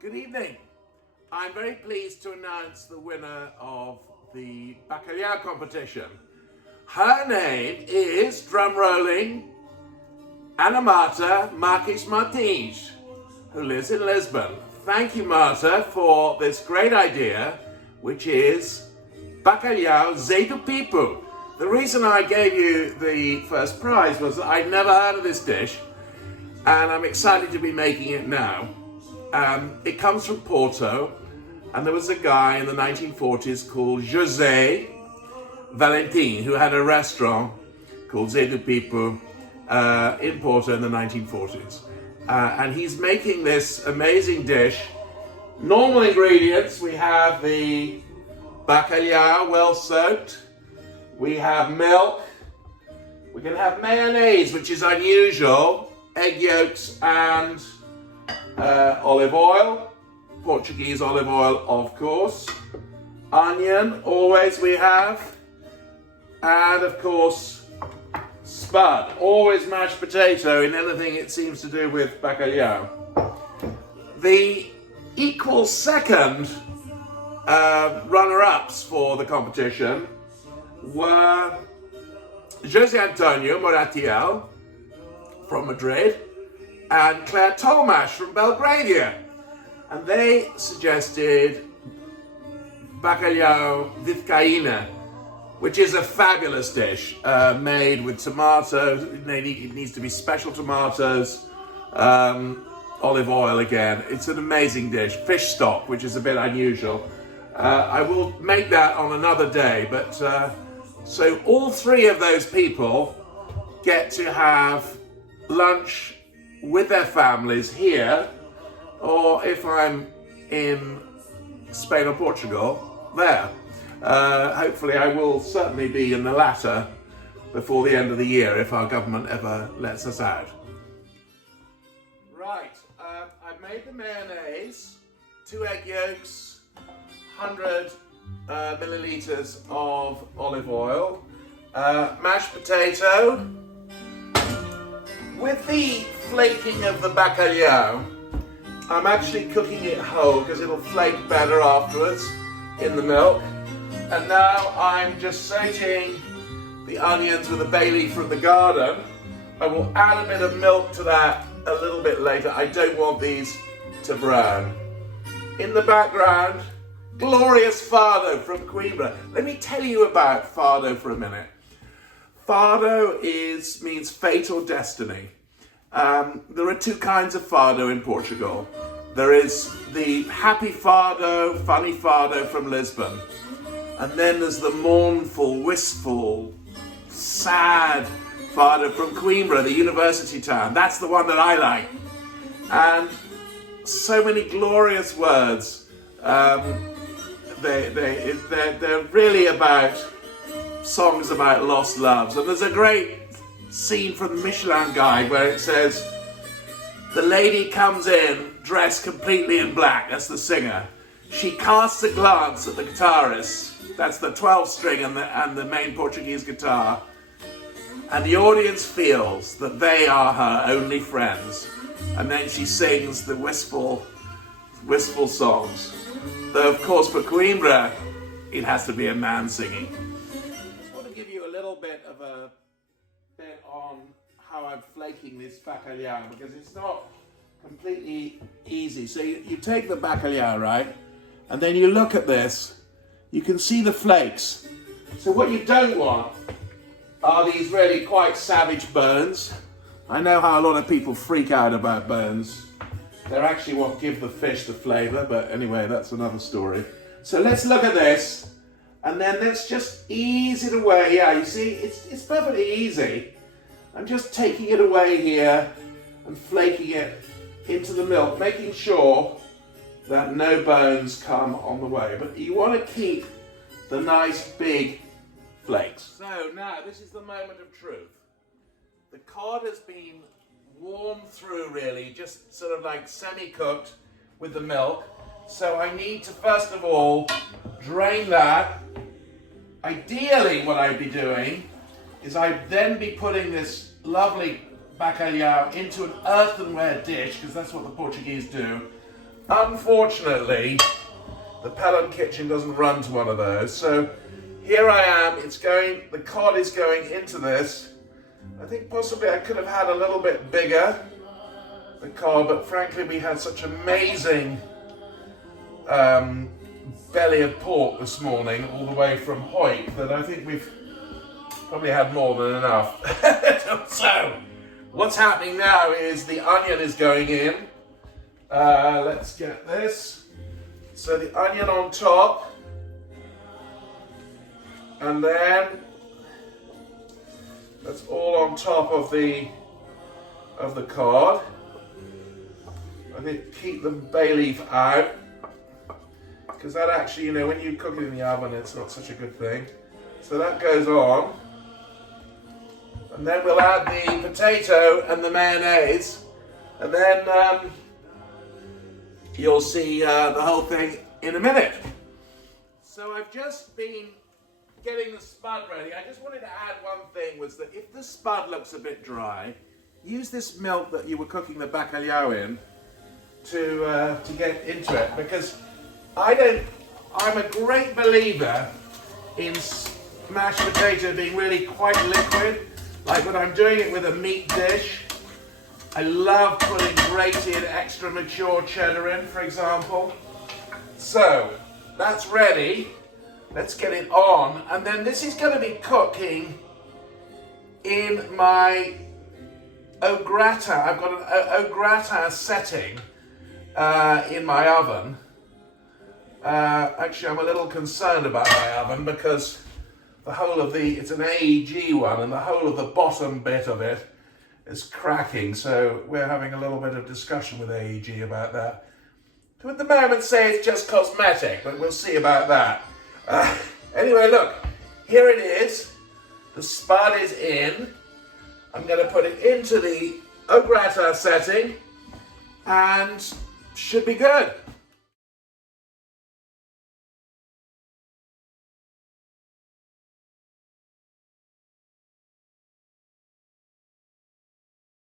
Good evening. I'm very pleased to announce the winner of the Bacalhau competition. Her name is, drum rolling, Ana Marta Marques Martins, who lives in Lisbon. Thank you, Marta, for this great idea, which is Bacalhau Zé do Pipo. The reason I gave you the first prize was that I'd never heard of this dish, and I'm excited to be making it now. It comes from Porto, and there was a guy in the 1940s called José Valentim who had a restaurant called Zé do Pipo in Porto in the 1940s. And he's making this amazing dish. Normal ingredients, we have the bacalhau well soaked, we have milk, we can have mayonnaise, which is unusual, egg yolks and olive oil, Portuguese olive oil of course, onion always we have, and of course spud, always mashed potato in anything it seems to do with bacalhau. The equal second runner-ups for the competition were José Antonio Moratiel from Madrid and Claire Tolmash from Belgravia, and they suggested Bacalhau Vizcaína, which is a fabulous dish made with tomatoes. It needs to be special tomatoes, olive oil again. It's an amazing dish. Fish stock, which is a bit unusual. I will make that on another day, but so all three of those people get to have lunch with their families here, or if I'm in Spain or Portugal, there. Hopefully I will certainly be in the latter before the end of the year if our government ever lets us out. Right, I've made the mayonnaise, 2 egg yolks, 100 millilitres of olive oil, mashed potato. With the flaking of the bacalhau, I'm actually cooking it whole because it'll flake better afterwards in the milk. And now I'm just sautéing the onions with a bay leaf from the garden. I will add a bit of milk to that a little bit later. I don't want these to brown. In the background, glorious fado from Coimbra. Let me tell you about fado for a minute. Fado means fate or destiny. There are 2 kinds of fado in Portugal. There is the happy fado, funny fado from Lisbon. And then there's the mournful, wistful, sad fado from Coimbra, the university town. That's the one that I like. And so many glorious words. They're really about songs about lost loves. And there's a great scene from the Michelin Guide where it says, the lady comes in dressed completely in black, that's the singer. She casts a glance at the guitarist, that's the 12-string and the main Portuguese guitar, and the audience feels that they are her only friends. And then she sings the wistful songs. Though of course for Coimbra, it has to be a man singing. I just want to give you a little bit of a bit on how I'm flaking this bacalhau, because it's not completely easy. So you take the bacalhau, right? And then you look at this, you can see the flakes. So what you don't want are these really quite savage bones. I know how a lot of people freak out about bones. They're actually what give the fish the flavour, but anyway, that's another story. So let's look at this, and then let's just ease it away. Yeah, you see, it's perfectly easy. I'm just taking it away here and flaking it into the milk, making sure that no bones come on the way. But you want to keep the nice big flakes. So now this is the moment of truth. The cod has been warmed through really, just sort of like semi-cooked with the milk. So I need to first of all drain that. Ideally what I'd be doing is I'd then be putting this lovely bacalhau into an earthenware dish, because that's what the Portuguese do, unfortunately, the Pelham kitchen doesn't run to one of those. So here I am, the cod is going into this. I think possibly I could have had a little bit bigger, the cod, but frankly we had such amazing belly of pork this morning, all the way from Hoyt, that I think we've probably had more than enough. So, what's happening now is the onion is going in. Let's get this. So the onion on top, and then that's all on top of the cod. I think keep the bay leaf out, because that actually, you know, when you cook it in the oven, it's not such a good thing. So that goes on. And then we'll add the potato and the mayonnaise. And then you'll see the whole thing in a minute. So I've just been getting the spud ready. I just wanted to add one thing, was that if the spud looks a bit dry, use this milk that you were cooking the bacalhau in to get into it, because I'm a great believer in mashed potato being really quite liquid, like when I'm doing it with a meat dish. I love putting grated extra mature cheddar in, for example. So that's ready. Let's get it on, and then this is going to be cooking in my au gratin. I've got an au gratin setting in my oven. Actually, I'm a little concerned about my oven, because the whole of it's an AEG one, and the whole of the bottom bit of it is cracking, so we're having a little bit of discussion with AEG about that. To at the moment say it's just cosmetic, but we'll see about that. Anyway, look, here it is. The spud is in. I'm going to put it into the au gratin setting, and should be good.